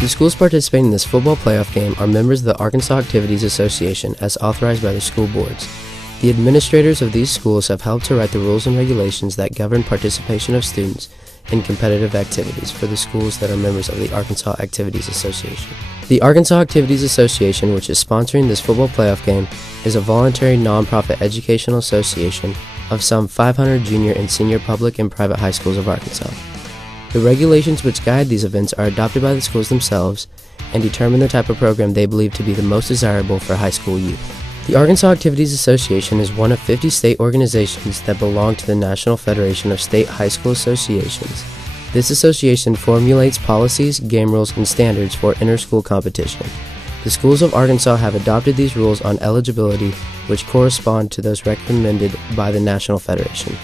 The schools participating in this football playoff game are members of the Arkansas Activities Association as authorized by the school boards. The administrators of these schools have helped to write the rules and regulations that govern participation of students in competitive activities for the schools that are members of the Arkansas Activities Association. The Arkansas Activities Association, which is sponsoring this football playoff game, is a voluntary nonprofit educational association of some 500 junior and senior public and private high schools of Arkansas. The regulations which guide these events are adopted by the schools themselves and determine the type of program they believe to be the most desirable for high school youth. The Arkansas Activities Association is one of 50 state organizations that belong to the National Federation of State High School Associations. This association formulates policies, game rules, and standards for inter-school competition. The schools of Arkansas have adopted these rules on eligibility, which correspond to those recommended by the National Federation.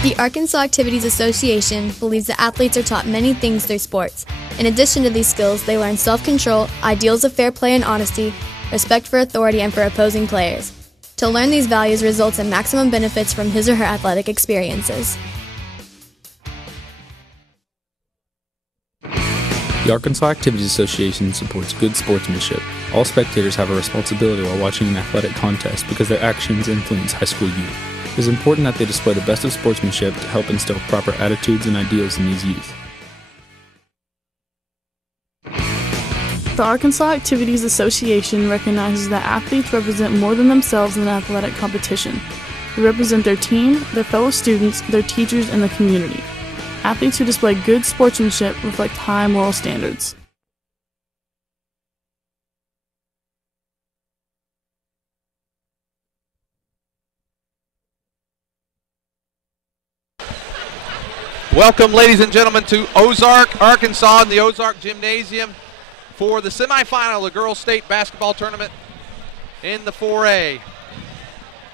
The Arkansas Activities Association believes that athletes are taught many things through sports. In addition to these skills, they learn self-control, ideals of fair play and honesty, respect for authority and for opposing players. To learn these values results in maximum benefits from his or her athletic experiences. The Arkansas Activities Association supports good sportsmanship. All spectators have a responsibility while watching an athletic contest because their actions influence high school youth. It is important that they display the best of sportsmanship to help instill proper attitudes and ideals in these youth. The Arkansas Activities Association recognizes that athletes represent more than themselves in an athletic competition. They represent their team, their fellow students, their teachers, and the community. Athletes who display good sportsmanship reflect high moral standards. Welcome, ladies and gentlemen, to Ozark, Arkansas, in the Ozark Gymnasium for the semifinal of the Girls State Basketball Tournament in the 4A.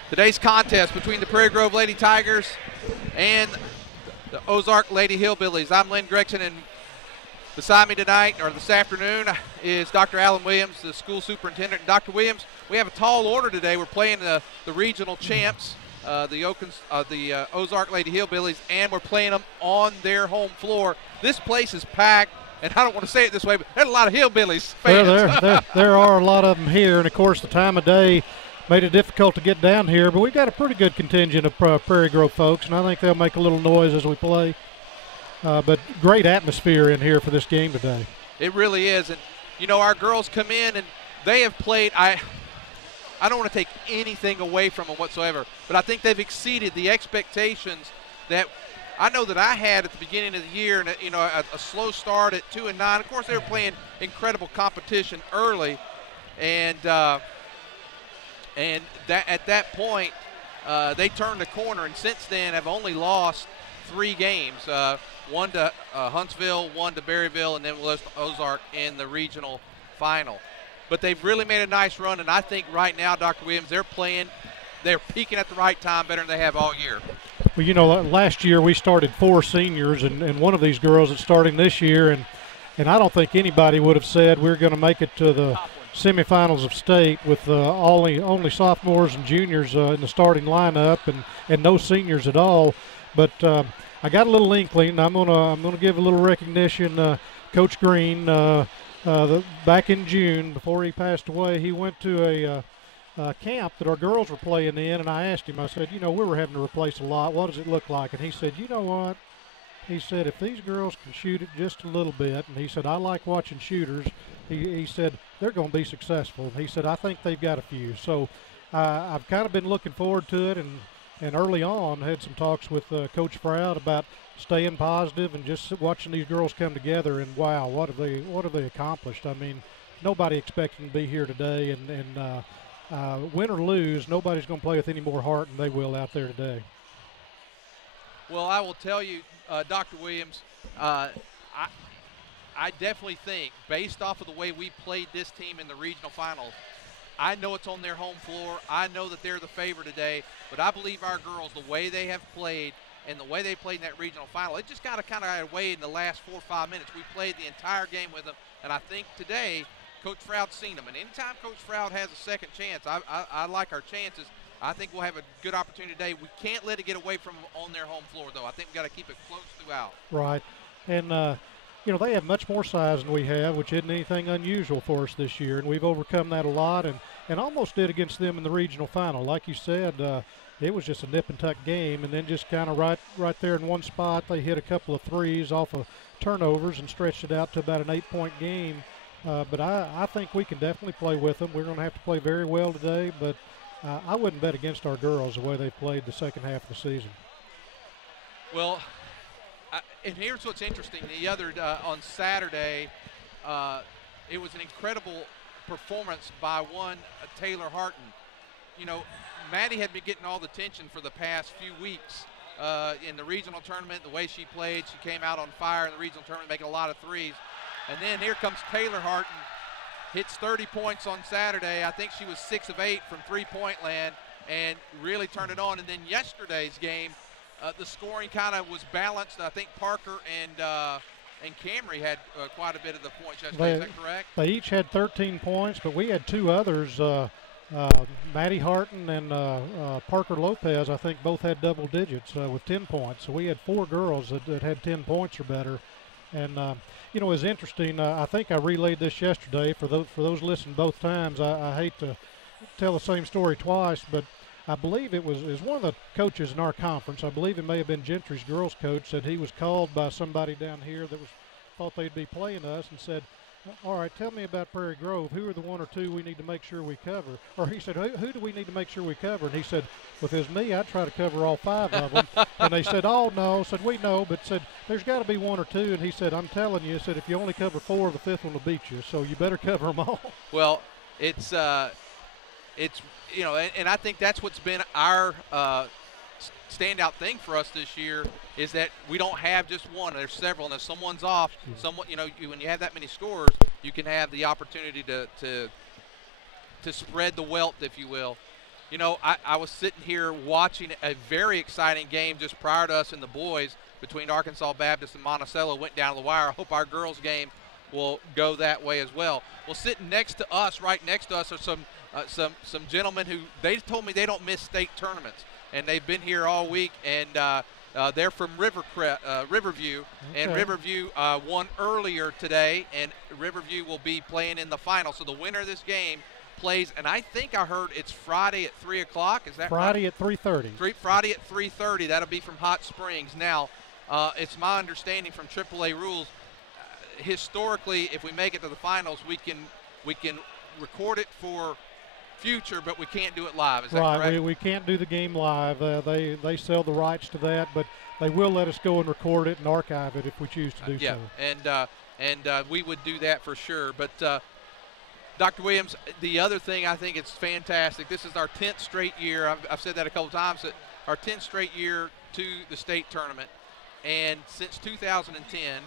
Today's contest between the Prairie Grove Lady Tigers and the Ozark Lady Hillbillies. I'm Lynn Gregson, and beside me tonight, or this afternoon, is Dr. Alan Williams, the school superintendent. And Dr. Williams, we have a tall order today. We're playing the regional champs, the Ozark Lady Hillbillies, and we're playing them on their home floor. This place is packed, and I don't want to say it this way, but there's a lot of Hillbillies fans. There are a lot of them here, and of course the time of day made it difficult to get down here, but we've got a pretty good contingent of Prairie Grove folks, and I think they'll make a little noise as we play. But great atmosphere in here for this game today. It really is, and you know, our girls come in and they have played. I don't want to take anything away from them whatsoever, but I think they've exceeded the expectations that I know that I had at the beginning of the year, and you know, a slow start at 2-9. Of course, they were playing incredible competition early, and that at that point they turned the corner, and since then have only lost 3 games. One to Huntsville, one to Berryville, and then Ozark in the regional final. But they've really made a nice run, and I think right now, Dr. Williams, they're peaking at the right time better than they have all year. Well, you know, last year we started 4 seniors, and one of these girls is starting this year, and I don't think anybody would have said we're going to make it to the semifinals of state with only sophomores and juniors in the starting lineup and no seniors at all. But I got a little inkling. I'm gonna give a little recognition. Coach Green, back in June before he passed away, he went to a camp that our girls were playing in, and I asked him. I said, you know, we were having to replace a lot. What does it look like? And he said, you know what? He said, if these girls can shoot it just a little bit, and he said, I like watching shooters. He said, they're going to be successful. And he said, I think they've got a few. So I've kind of been looking forward to it, and early on had some talks with Coach Froud about staying positive and just watching these girls come together. And wow, what have they accomplished? I mean, nobody expecting to be here today, and win or lose, nobody's going to play with any more heart than they will out there today. Well, I will tell you, Dr. Williams, I definitely think, based off of the way we played this team in the regional finals, I know it's on their home floor. I know that they're the favorite today, but I believe our girls, the way they have played and the way they played in that regional final, it just got to kind of away in the last 4 or 5 minutes. We played the entire game with them, and I think today Coach Froud's seen them. And anytime Coach Froud has a second chance, I like our chances. I think we'll have a good opportunity today. We can't let it get away from them on their home floor, though. I think we've got to keep it close throughout. Right. And, they have much more size than we have, which isn't anything unusual for us this year, and we've overcome that a lot and almost did against them in the regional final. Like you said, it was just a nip-and-tuck game, and then just kind of right there in one spot, they hit a couple of threes off of turnovers and stretched it out to about an 8-point game. But I think we can definitely play with them. We're going to have to play very well today, but I wouldn't bet against our girls the way they've played the second half of the season. Well, and here's what's interesting. The other on Saturday, it was an incredible performance by one Taylor Harton. Maddie had been getting all the attention for the past few weeks in the regional tournament, the way she played. She came out on fire in the regional tournament, making a lot of threes. And then here comes Taylor Harton, hits 30 points on Saturday. I think she was 6 of 8 from three-point land and really turned it on. And then yesterday's game, the scoring kind of was balanced. I think Parker and Camry had quite a bit of the points yesterday. Is that correct? They each had 13 points, but we had two others. Maddie Harton and Parker Lopez, I think, both had double digits with 10 points. So we had 4 girls that had 10 points or better. And, it was interesting. I think I relayed this yesterday. For those listening both times, I hate to tell the same story twice, but I believe it was one of the coaches in our conference. I believe it may have been Gentry's girls coach, said he was called by somebody down here that thought they'd be playing us and said, all right, tell me about Prairie Grove. Who are the 1 or 2 we need to make sure we cover? Or he said, who do we need to make sure we cover? And he said, well, if it was me, I'd try to cover all 5 of them. And they said, oh, no. Said, we know, but said, there's got to be 1 or 2. And he said, I'm telling you, said, if you only cover 4, the 5th one will beat you. So you better cover them all. Well, it's and I think that's what's been our standout thing for us this year is that we don't have just one. There's several, and if someone's off, when you have that many scorers, you can have the opportunity to spread the wealth, if you will. I was sitting here watching a very exciting game just prior to us in the boys between Arkansas Baptist and Monticello. Went down to the wire. I hope our girls' game will go that way as well. Well, sitting right next to us, are some gentlemen who they told me they don't miss state tournaments. And they've been here all week, and they're from Riverview. Okay. And Riverview won earlier today, and Riverview will be playing in the final. So the winner of this game plays, and I think I heard it's Friday at 3 o'clock. Is that Friday right? At 3:30. Friday at 3:30. That'll be from Hot Springs. Now, it's my understanding from AAA rules, historically, if we make it to the finals, we can record it for future, but we can't do it live. Is that correct? Right. We can't do the game live. They sell the rights to that, but they will let us go and record it and archive it if we choose to do so. And we would do that for sure. But Dr. Williams, the other thing I think it's fantastic. This is our 10th straight year. I've said that a couple times. That our 10th straight year to the state tournament, and since 2010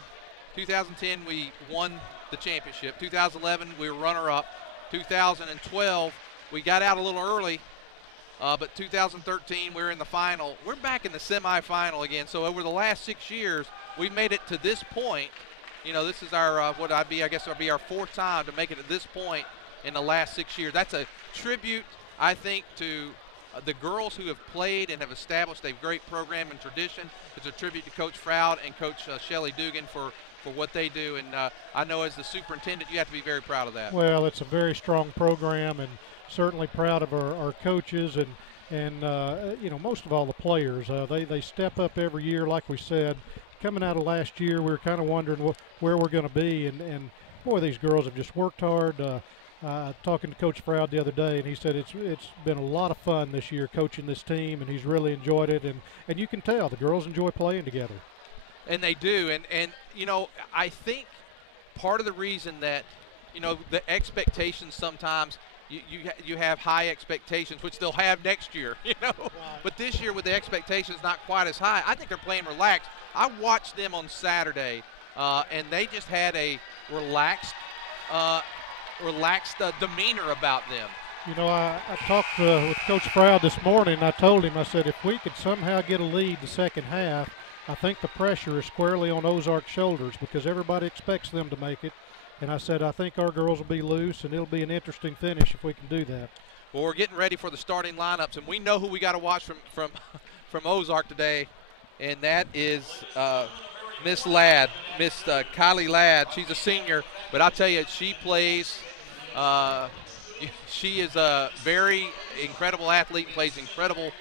we won the championship. 2011 we were runner-up. 2012 we got out a little early, but 2013 we were in the final. We're back in the semifinal again. So over the last 6 years, we made it to this point. This is our I guess it'll be our 4th time to make it to this point in the last 6 years. That's a tribute, I think, to the girls who have played and have established a great program and tradition. It's a tribute to Coach Froud and Coach Shelley Dugan for what they do. And I know as the superintendent, you have to be very proud of that. Well, it's a very strong program, and certainly proud of our coaches and most of all the players. They step up every year, like we said. Coming out of last year, we were kind of wondering where we're going to be, and boy, these girls have just worked hard. Talking to Coach Froud the other day, and he said it's been a lot of fun this year coaching this team, and he's really enjoyed it, and you can tell the girls enjoy playing together. And they do, and I think part of the reason that the expectations sometimes you have high expectations, which they'll have next year, Right. But this year with the expectations not quite as high, I think they're playing relaxed. I watched them on Saturday, and they just had a relaxed demeanor about them. I talked with Coach Froud this morning. I told him, I said, if we could somehow get a lead the second half, I think the pressure is squarely on Ozark's shoulders because everybody expects them to make it. And I said, I think our girls will be loose, and it'll be an interesting finish if we can do that. Well, we're getting ready for the starting lineups, and we know who we got to watch from Ozark today, and that is Miss Kylie Ladd. She's a senior, but I'll tell you, she plays. She is a very incredible athlete, plays incredible.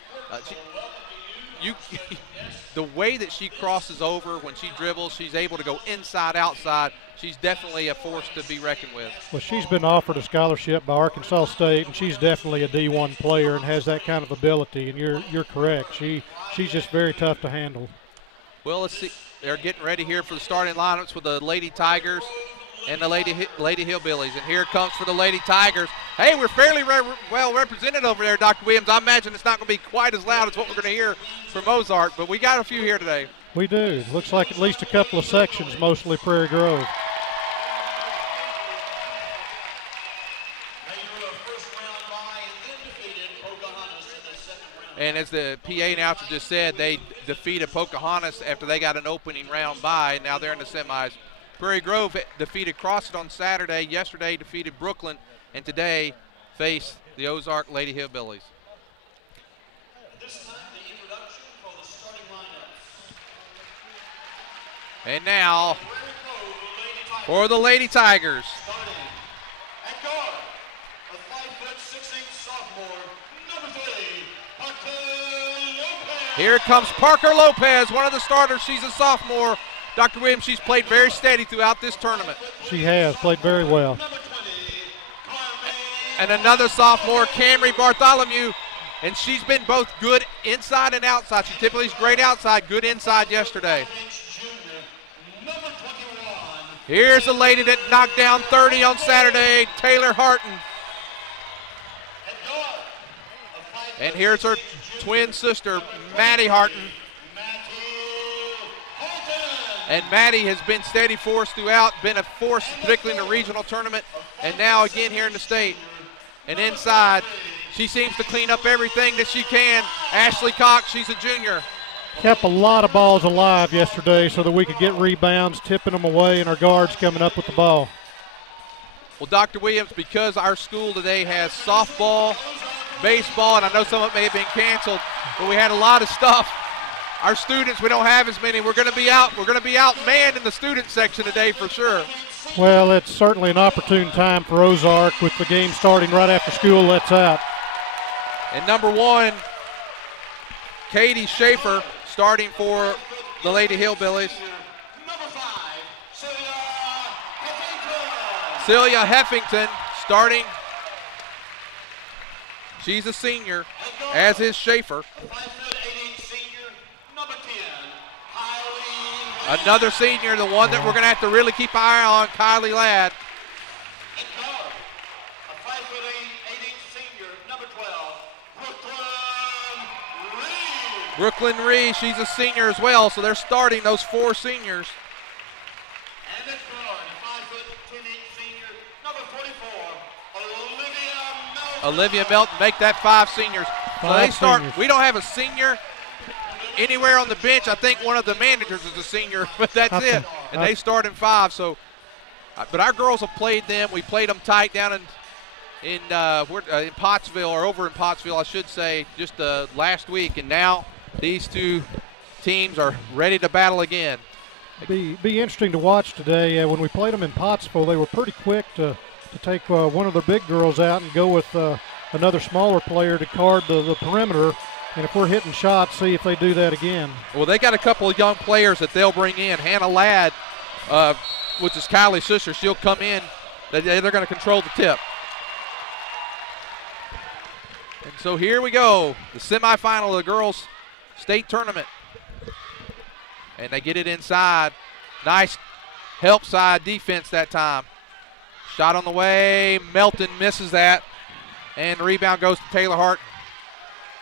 The way that she crosses over when she dribbles, she's able to go inside, outside. She's definitely a force to be reckoned with. Well, she's been offered a scholarship by Arkansas State, and she's definitely a D1 player and has that kind of ability. And you're correct. She's just very tough to handle. Well, let's see. They're getting ready here for the starting lineups with the Lady Tigers and the Lady Hillbillies. And here it comes for the Lady Tigers. Hey, we're fairly well represented over there, Dr. Williams. I imagine it's not going to be quite as loud as what we're going to hear from Ozark, but we got a few here today. We do. Looks like at least a couple of sections, mostly Prairie Grove. And as the PA announcer just said, they defeated Pocahontas after they got an opening round bye, and now they're in the semis. Prairie Grove defeated Crossett on Saturday. Yesterday defeated Brooklyn, and today face the Ozark Lady Hillbillies. At this time, the introduction for the starting lineups. And now for the Lady Tigers. Starting at guard, a 5'6" sophomore, number 3, Parker Lopez. Here comes Parker Lopez, one of the starters. She's a sophomore. Dr. Williams, she's played very steady throughout this tournament. She has played very well. And another sophomore, Camry Bartholomew, and she's been both good inside and outside. She typically is great outside, good inside yesterday. Here's a lady that knocked down 30 on Saturday, Taylor Harton. And here's her twin sister, Maddie Harton. And Maddie has been steady force throughout, been a force particularly in the regional tournament, and now again here in the state. And inside, she seems to clean up everything that she can. Ashley Cox, she's a junior. Kept a lot of balls alive yesterday so that we could get rebounds, tipping them away, and our guards coming up with the ball. Well, Dr. Williams, because our school today has softball, baseball, and I know some of it may have been canceled, but we had a lot of stuff. Our students, we don't have as many. We're going to be outmanned in the student section today for sure. Well, it's certainly an opportune time for Ozark with the game starting right after school lets out. And number 1, Katie Schaefer starting for the Lady Hillbillies. Number 5, Celia Heffington starting. She's a senior, as is Schaefer. Another senior, the one that we're going to have to really keep an eye on, Kylie Ladd. a 5'8" senior, number 12, Brooklyn Ree, she's a senior as well, so they're starting those 4 seniors. And at guard, a 5'10" senior, number 44, Olivia Melton, make that 5 seniors. So they start, seniors. we don't have a senior anywhere on the bench. I think one of the managers is a senior, but that's it. And they start in 5. So, but our girls have played them. We played them tight down in Pottsville, or over in Pottsville, I should say, just last week. And now these 2 teams are ready to battle again. Be interesting to watch today. When we played them in Pottsville, they were pretty quick to take one of their big girls out and go with another smaller player to guard the perimeter. And if we're hitting shots, see if they do that again. Well, they got a couple of young players that they'll bring in. Hannah Ladd, which is Kylie's sister, she'll come in. They're going to control the tip. And so here we go, the semifinal of the girls' state tournament. And they get it inside. Nice help side defense that time. Shot on the way. Melton misses that. And the rebound goes to Taylor Hart.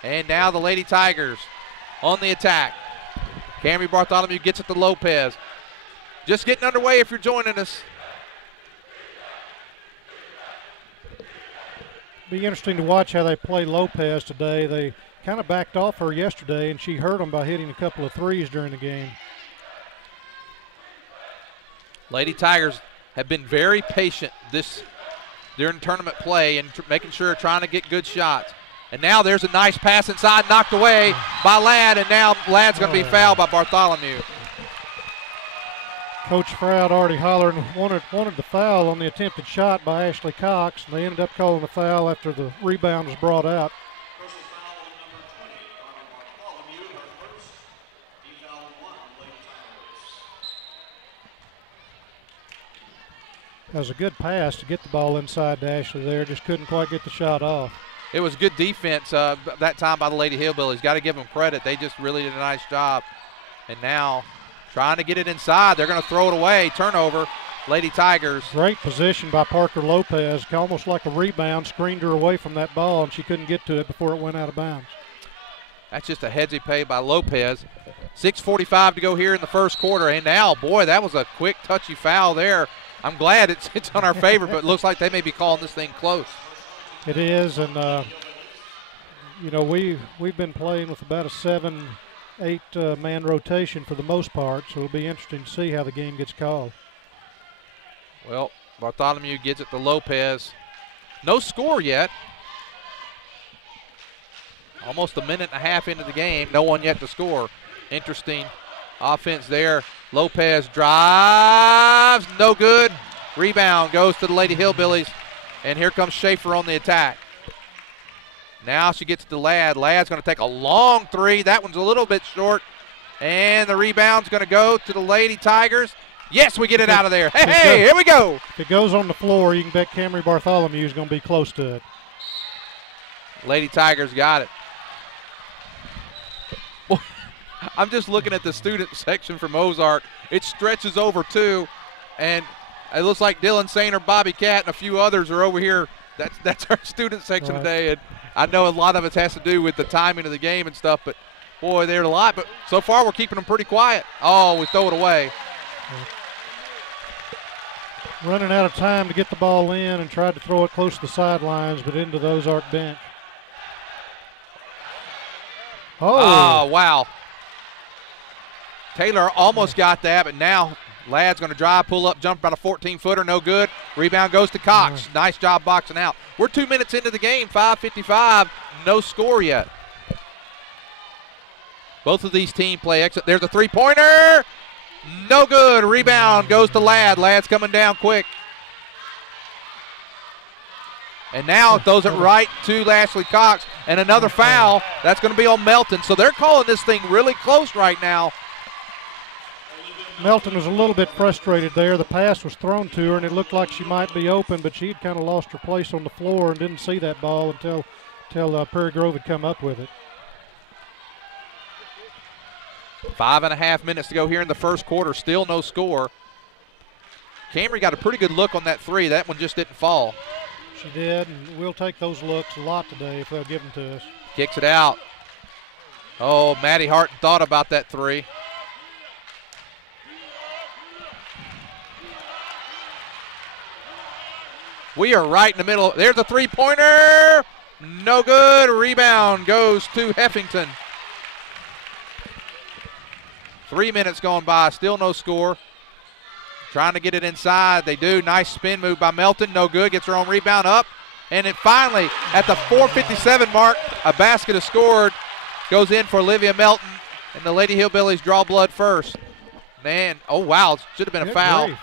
And now the Lady Tigers on the attack. Camry Bartholomew gets it to Lopez. Just getting underway if you're joining us. Be interesting to watch how they play Lopez today. They kind of backed off her yesterday, and she hurt them by hitting a couple of threes during the game. Lady Tigers have been very patient this during tournament play and making sure, trying to get good shots. And now there's a nice pass inside, knocked away by Ladd, and now Ladd's going to be fouled by Bartholomew. Coach Froud already hollered and wanted the foul on the attempted shot by Ashley Cox, and they ended up calling the foul after the rebound was brought out. Personal foul on number 20, Bartholomew, her first. Team foul on 1, Lady Tigers. That was a good pass to get the ball inside to Ashley there, just couldn't quite get the shot off. It was good defense that time by the Lady Hillbillies. Got to give them credit. They just really did a nice job. And now trying to get it inside. They're going to throw it away. Turnover, Lady Tigers. Great position by Parker Lopez, almost like a rebound, screened her away from that ball, and she couldn't get to it before it went out of bounds. That's just a headsy pay by Lopez. 6:45 to go here in the first quarter. And now, boy, that was a quick, touchy foul there. I'm glad it's on our favor, but it looks like they may be calling this thing close. It is, and you know, we've been playing with about a 7-8 man rotation for the most part, so it'll be interesting to see how the game gets called. Well, Bartholomew gets it to Lopez. No score yet. Almost a minute and a half into the game. No one yet to score. Interesting offense there. Lopez drives. No good. Rebound goes to the Lady Hillbillies. And here comes Schaefer on the attack. Now she gets to Ladd. Ladd's going to take a long three. That one's a little bit short. And the rebound's going to go to the Lady Tigers. Yes, we get it out of there. Hey, here we go. If it goes on the floor, you can bet Camry Bartholomew is going to be close to it. Lady Tigers got it. Boy, I'm just looking at the student section from Ozark. It stretches over two, and it looks like Dylan Sainer, Bobby Cat, and a few others are over here. That's our student section today, and I know a lot of it has to do with the timing of the game and stuff, but, boy, there's a lot. But so far we're keeping them pretty quiet. Oh, we throw it away. Running out of time to get the ball in and tried to throw it close to the sidelines, but into the Ozark bench. Oh, wow. Taylor almost got that, but now Ladd's going to drive, pull up, jump about a 14-footer, no good. Rebound goes to Cox. Nice job boxing out. We're 2 minutes into the game, 5:55, no score yet. Both of these teams play excellent. There's a three-pointer. No good. Rebound goes to Ladd. Ladd's coming down quick. And now throws it right to Ashley Cox. And another foul. That's going to be on Melton. So they're calling this thing really close right now. Melton was a little bit frustrated there. The pass was thrown to her, and it looked like she might be open, but she had kind of lost her place on the floor and didn't see that ball until Prairie Grove had come up with it. 5.5 minutes to go here in the first quarter. Still no score. Camry got a pretty good look on that three. That one just didn't fall. She did, and we'll take those looks a lot today if they'll give them to us. Kicks it out. Oh, Maddie Harton thought about that three. We are right in the middle. There's a three-pointer. No good. Rebound goes to Heffington. 3 minutes gone by. Still no score. Trying to get it inside. They do. Nice spin move by Melton. No good. Gets her own rebound up. And it finally, at the 4:57 mark, a basket is scored. Goes in for Olivia Melton. And the Lady Hillbillies draw blood first. Man, oh, wow. Should have been a foul. Grief.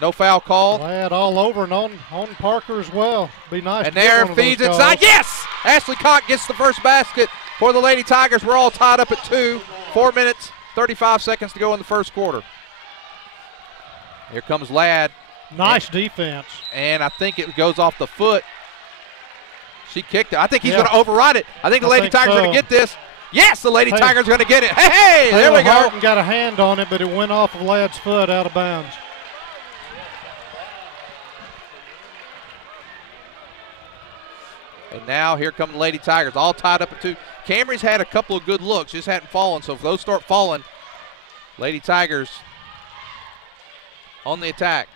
No foul call. Ladd all over and on Parker as well. Be nice. And to get there one of those feeds calls. inside. Yes! Ashley Cock gets the first basket for the Lady Tigers. We're all tied up at 2. 4 minutes, 35 seconds to go in the first quarter. Here comes Ladd. Nice defense. And I think it goes off the foot. She kicked it. I think he's going to override it. I think the Lady Tigers are going to get this. Yes, the Lady Tigers are going to get it. Hey, there we go. Harton got a hand on it, but it went off of Ladd's foot out of bounds. And now here come the Lady Tigers, all tied up at 2. Camry's had a couple of good looks, just hadn't fallen. So if those start falling, Lady Tigers on the attack.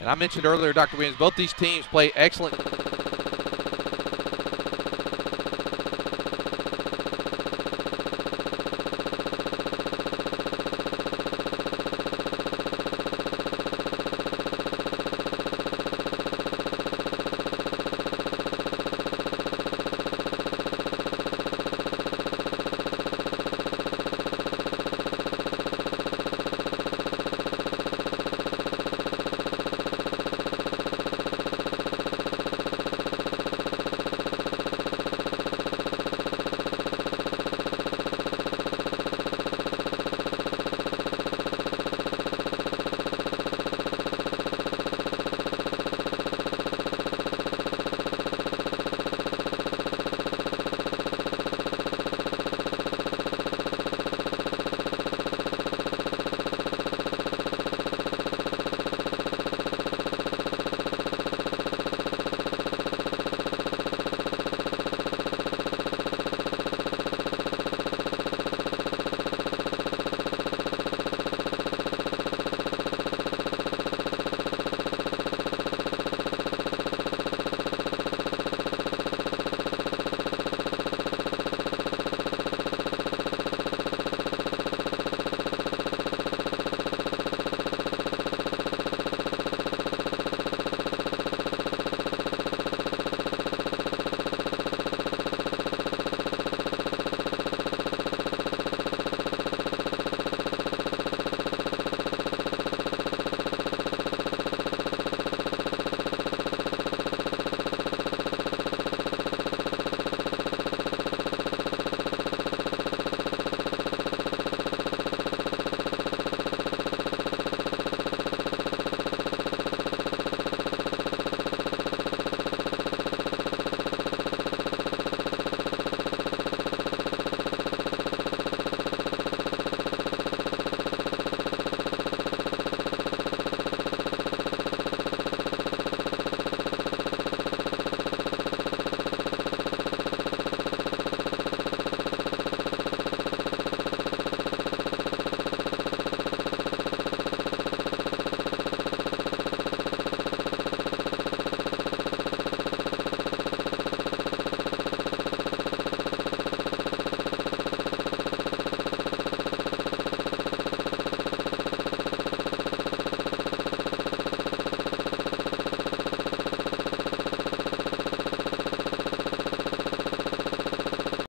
And I mentioned earlier, Dr. Williams, both these teams play excellent